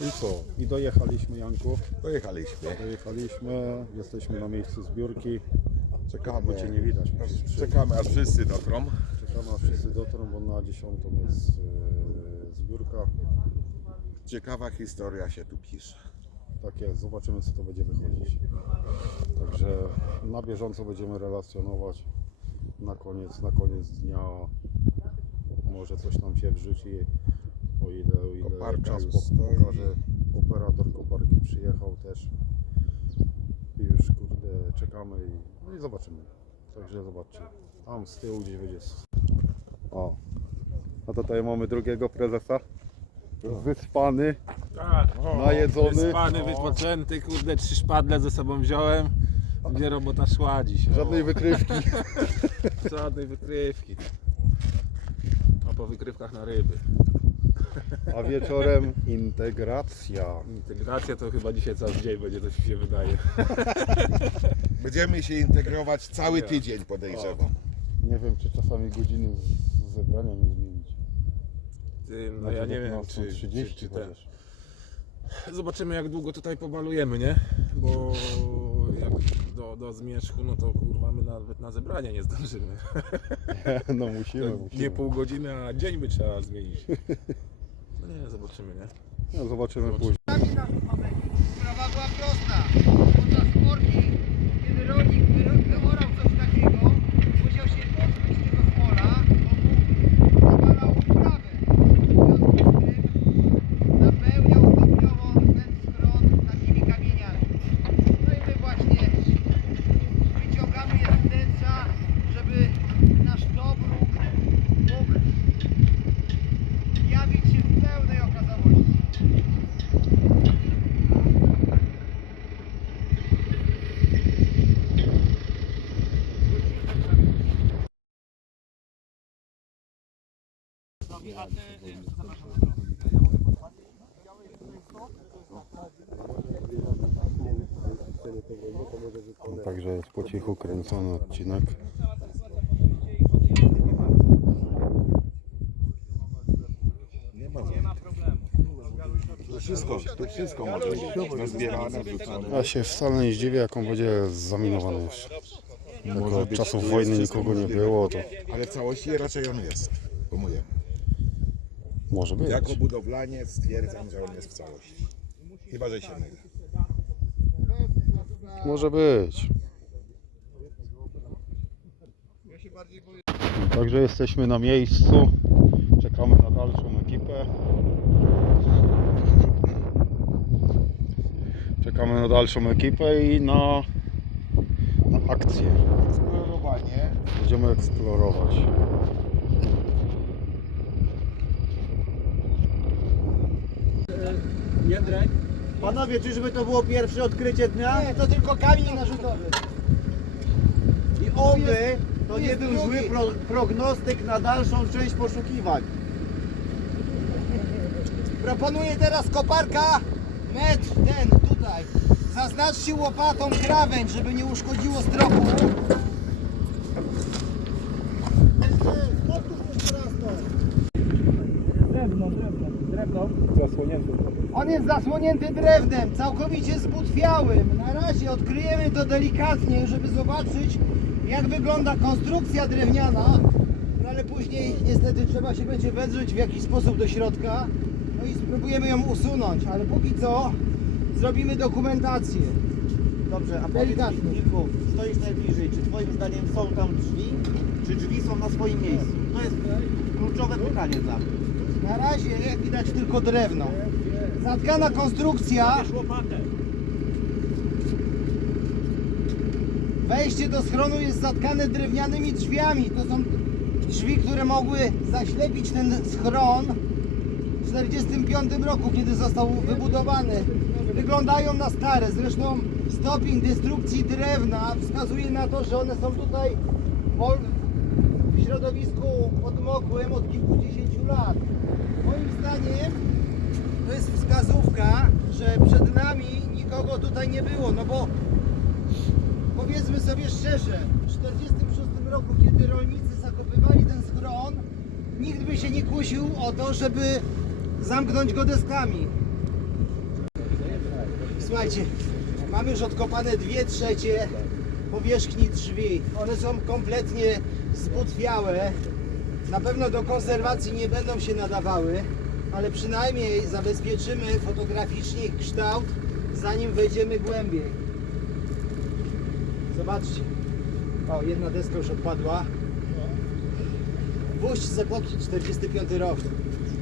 I co? I dojechaliśmy Janku. Pojechaliśmy. Dojechaliśmy, jesteśmy na miejscu zbiórki. Czekamy. Bo cię nie widać. musisz przyjść. Czekamy aż wszyscy dotrą. Czekamy aż wszyscy dotrą, bo na 10 jest e, zbiórka. Ciekawa historia się tu pisze. Tak jest, zobaczymy co to będzie wychodzić. Także na bieżąco będziemy relacjonować. Na koniec, na koniec dnia może coś nam się wrzuci. O ile, o ile Koparka czas już po- stoi. pokaże. Operator koparki przyjechał też. I już kurde czekamy i, no i zobaczymy. Także zobaczcie. Tam z tyłu gdzieś będzie. O. A tutaj mamy drugiego prezesa. Wyspany. Tak, Najedzony. wyspany, wypoczęty, kurde, trzy szpadle ze sobą wziąłem. Gdzie robota szła dzisiaj. Żadnej wykrywki. Żadnej wykrywki. A po wykrywkach na ryby. A wieczorem integracja. Integracja to chyba dzisiaj cały dzień będzie, to mi się wydaje. Będziemy się integrować cały tydzień podejrzewam. Nie wiem, czy czasami godziny z- z zebrania nie zmienić. Ty, no ja nie wiem, czy, 19:30 czy, czy ten. chociaż. Zobaczymy jak długo tutaj pobalujemy, nie? Bo jak do, do zmierzchu, no to kurwa my nawet na zebranie nie zdążymy. No musimy, To musimy. nie pół godziny, a dzień by trzeba zmienić. No nie, zobaczymy, nie? No, zobaczymy później. Sprawa była prosta. Podczas sporki, kiedy rolnik wy- wyorał coś takiego, musiał się pozbyć tego z pola, bo mu zawalał uprawę. W związku z tym napełniał stopniowo ten schron takimi kamieniami. No i my właśnie wyciągamy je z wnętrza, żeby nasz dobrót mógł jawić się w pełnej okazałości. Także jest po cichu kręcony odcinek. To wszystko, to wszystko może być nazbierane, wrzucone. Ja się wcale nie zdziwię, jak on będzie zaminowany jeszcze. Jak od być, czasów wojny nikogo nie było, to Ale w całości raczej on jest. Może być. Jako budowlanie stwierdzam, że on jest w całości. Chyba, że się mylę. Może być. Także jesteśmy na miejscu. Czekamy na dalszą ekipę. Czekamy na dalszą ekipę i na, na akcję. Eksplorowanie Będziemy eksplorować. Panowie, czyżby to było pierwsze odkrycie dnia? Nie, to tylko kamień narzutowy. I oby to nie był zły pro, prognostyk na dalszą część poszukiwań. Proponuję teraz koparka metr ten tutaj. Zaznaczcie łopatą krawędź, żeby nie uszkodziło stropu. Drewno, drewno. On jest zasłonięty drewnem, całkowicie zbutwiałym. Na razie odkryjemy to delikatnie, żeby zobaczyć jak wygląda konstrukcja drewniana. No ale później niestety trzeba się będzie wedrzeć w jakiś sposób do środka. No i spróbujemy ją usunąć, ale póki co zrobimy dokumentację. Dobrze, a Delikatnie. powiedz mi, Mirku, stoisz najbliżej, czy twoim zdaniem są tam drzwi, czy drzwi są na swoim miejscu? To jest kluczowe pytanie dla mnie. Na razie widać tylko drewno. Zatkana konstrukcja. Wejście do schronu jest zatkane drewnianymi drzwiami. To są drzwi, które mogły zaślepić ten schron w 1945 roku, kiedy został wybudowany. Wyglądają na stare. Zresztą stopień destrukcji drewna wskazuje na to, że one są tutaj w środowisku podmokłym od kilkudziesięciu lat. Moim zdaniem to jest wskazówka, że przed nami nikogo tutaj nie było, no bo powiedzmy sobie szczerze, w 1946 roku, kiedy rolnicy zakopywali ten schron, nikt by się nie kusił o to, żeby zamknąć go deskami. Słuchajcie, mamy już odkopane dwie trzecie powierzchni drzwi. One są kompletnie zbutwiałe. Na pewno do konserwacji nie będą się nadawały, ale przynajmniej zabezpieczymy fotograficznie ich kształt, zanim wejdziemy głębiej. Zobaczcie. O, jedna deska już odpadła. Gwóźdź z epoki 45 rok.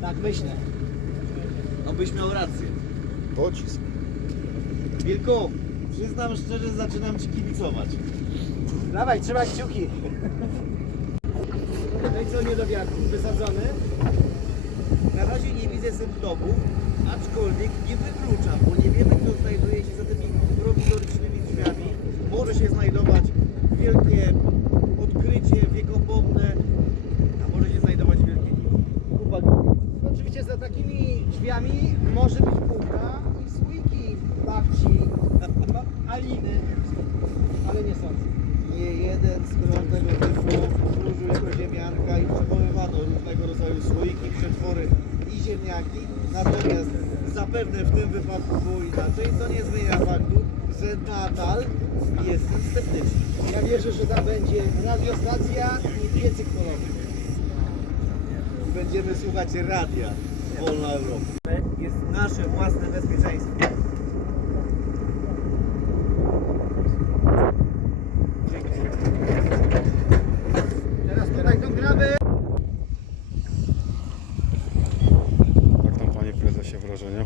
Tak myślę. Obyś miał rację. Pocisk. Wilku, przyznam szczerze, zaczynam ci kibicować. Dawaj, trzymaj kciuki. I co niedowiarku? Wysadzony? Na razie nie widzę symptomów, aczkolwiek nie wykluczam, bo nie wiemy, co znajduje się za tymi prowizorycznymi drzwiami. Może się znajdować wielkie odkrycie wiekopomne, a może się znajdować wielkie dziwo. Kuba. Oczywiście za takimi drzwiami może być półka i słoiki babci no, Aliny, ale nie sądzę. Nie jeden skron tego typu służył jako ziemianka i przechowywano różnego rodzaju słoiki, przetwory i ziemniaki. Natomiast zapewne w tym wypadku było inaczej, co nie zmienia faktu, że nadal jestem sceptyczny. Ja wierzę, że tam będzie radiostacja i piecyk polowy. Będziemy słuchać radia Wolna Europa. Jest nasze własne bezpieczeństwo. Teraz tutaj tą trawę. Jak tam panie prezesie wrażenia?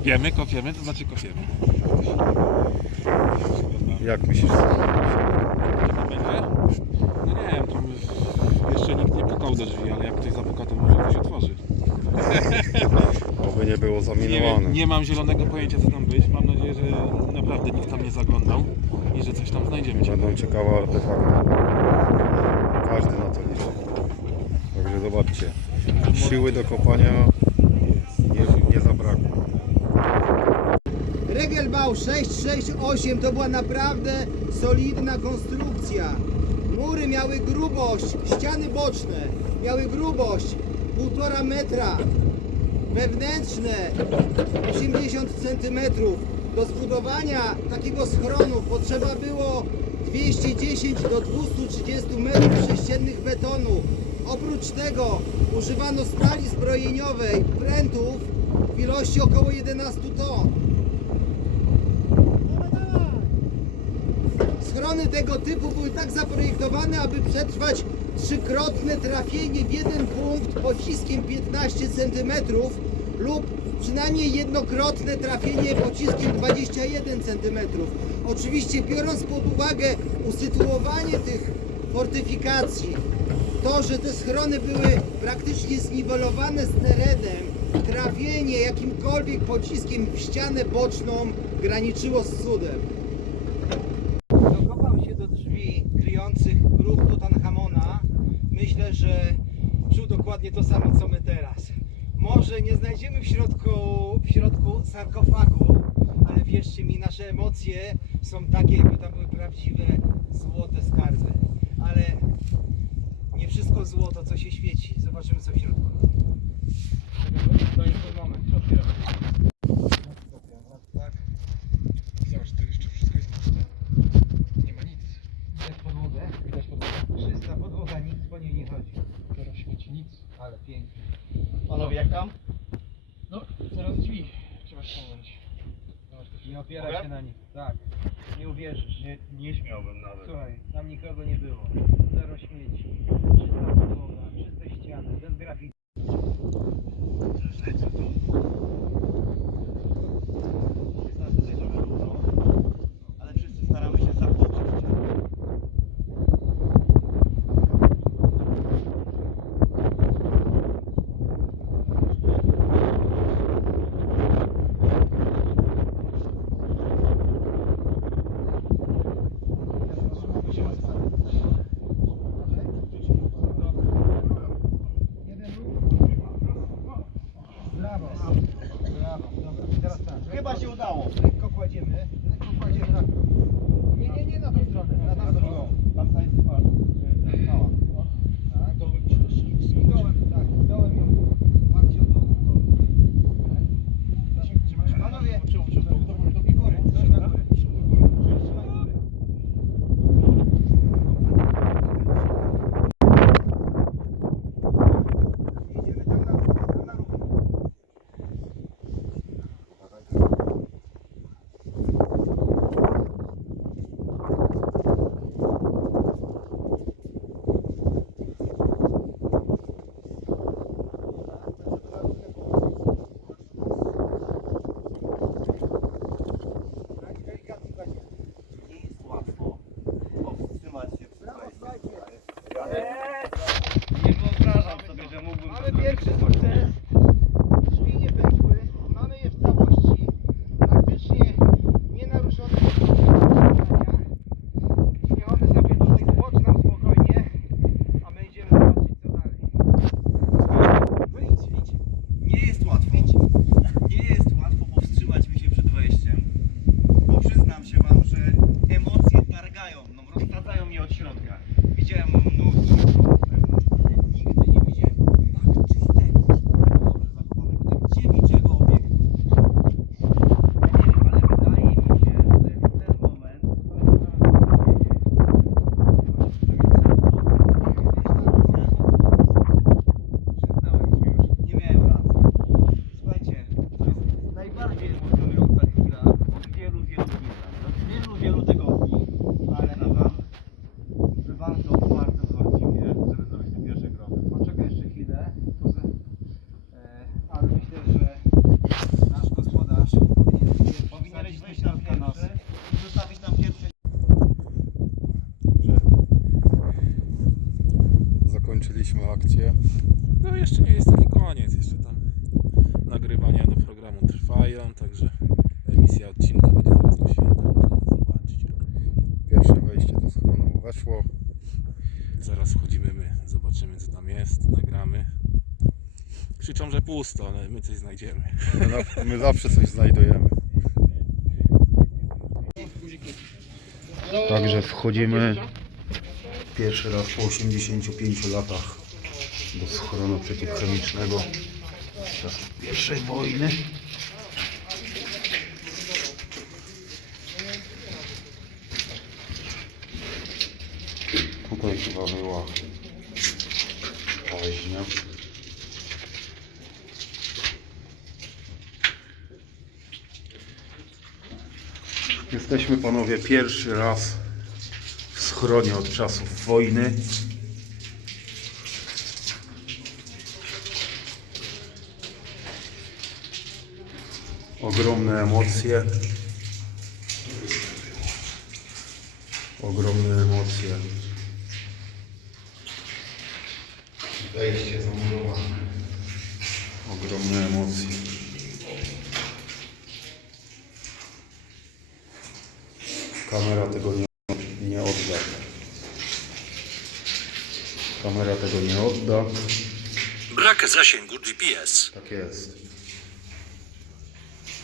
Kopiemy, kopiemy, to znaczy kopiemy. Jak myślisz? Jak będzie? No nie wiem, tam jeszcze nikt nie pukał do drzwi, ale jak ktoś zapuka, to może to się otworzy. Oby nie było Nie, zaminowane. wiem, nie mam zielonego pojęcia co tam być. Mam nadzieję, że naprawdę nikt tam nie zaglądał i że coś tam znajdziemy. Będą ciekawe artefakty. Każdy na to liczy. Także zobaczcie. Siły do kopania nie, nie zabrakło. Regelbau 668 to była naprawdę solidna konstrukcja. Mury miały grubość, ściany boczne miały grubość 1,5 metra. Wewnętrzne 80 cm. Do zbudowania takiego schronu potrzeba było 210 do 230 metrów sześciennych betonu. Oprócz tego używano stali zbrojeniowej, prętów w ilości około 11 ton. Schrony tego typu były tak zaprojektowane, aby przetrwać trzykrotne trafienie w jeden punkt pociskiem 15 cm lub przynajmniej jednokrotne trafienie pociskiem 21 cm. Oczywiście biorąc pod uwagę usytuowanie tych fortyfikacji, to, że te schrony były praktycznie zniwelowane z terenem, trafienie jakimkolwiek pociskiem w ścianę boczną graniczyło z cudem. Dokopał się do drzwi kryjących grób Tutanhamona. Myślę, że czuł dokładnie to samo co my teraz. Może nie znajdziemy w środku, w środku sarkofagu, ale wierzcie mi, nasze emocje są takie, jakby tam były prawdziwe złote skarby. Ale nie wszystko złoto, co się świeci. Zobaczymy co w środku. Moment. Co otwieramy? Tak. Zobacz, to jeszcze wszystko jest puste. Nie ma nic. Widać podłogę? Widać podłogę. Czysta podłoga, nikt po niej nie chodzi. Teraz śmieci nic. Ale pięknie. Panowie, jak tam? No, teraz drzwi trzeba ściągnąć. Nie opieraj Mogę? się na nich. Tak. Nie uwierzysz. Nie, nie śmiałbym nawet. Słuchaj, tam nikogo nie było. Zero śmieci. Czysta podłoga, czyste ściany, bez grafiki. Zakończyliśmy akcję. No jeszcze nie jest taki koniec, jeszcze tam nagrywania do programu trwają, także emisja odcinka będzie zaraz po świętach, można zobaczyć. Pierwsze wejście do schronu weszło. Zaraz wchodzimy my, zobaczymy co tam jest, nagramy. Krzyczą, że pusto, ale my coś znajdziemy. My, my zawsze coś znajdujemy. Także wchodzimy pierwszy raz po 85 latach do schronu przeciwchemicznego czasów pierwszej wojny. Tutaj chyba była woźnia. Jesteśmy panowie pierwszy raz w schronie od czasów wojny. Ogromne emocje. Ogromne emocje. Wejście zamurowane. Ogromne emocje. Kamera tego nie, nie odda. Kamera tego nie odda. Brak zasięgu GPS. Tak jest.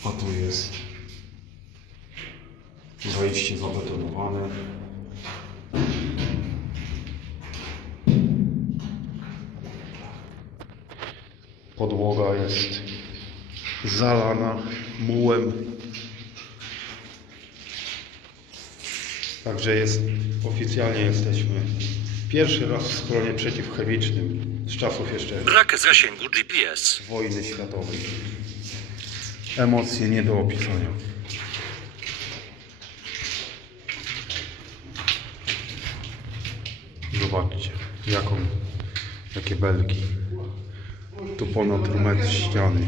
A tu jest wejście zabetonowane. Podłoga jest zalana mułem. Także jest, oficjalnie jesteśmy pierwszy raz w schronie przeciwchemicznym z czasów jeszcze Brak zasięgu GPS. wojny światowej. Emocje nie do opisania. Zobaczcie, jaką, jakie belki. Tu ponad metr ściany.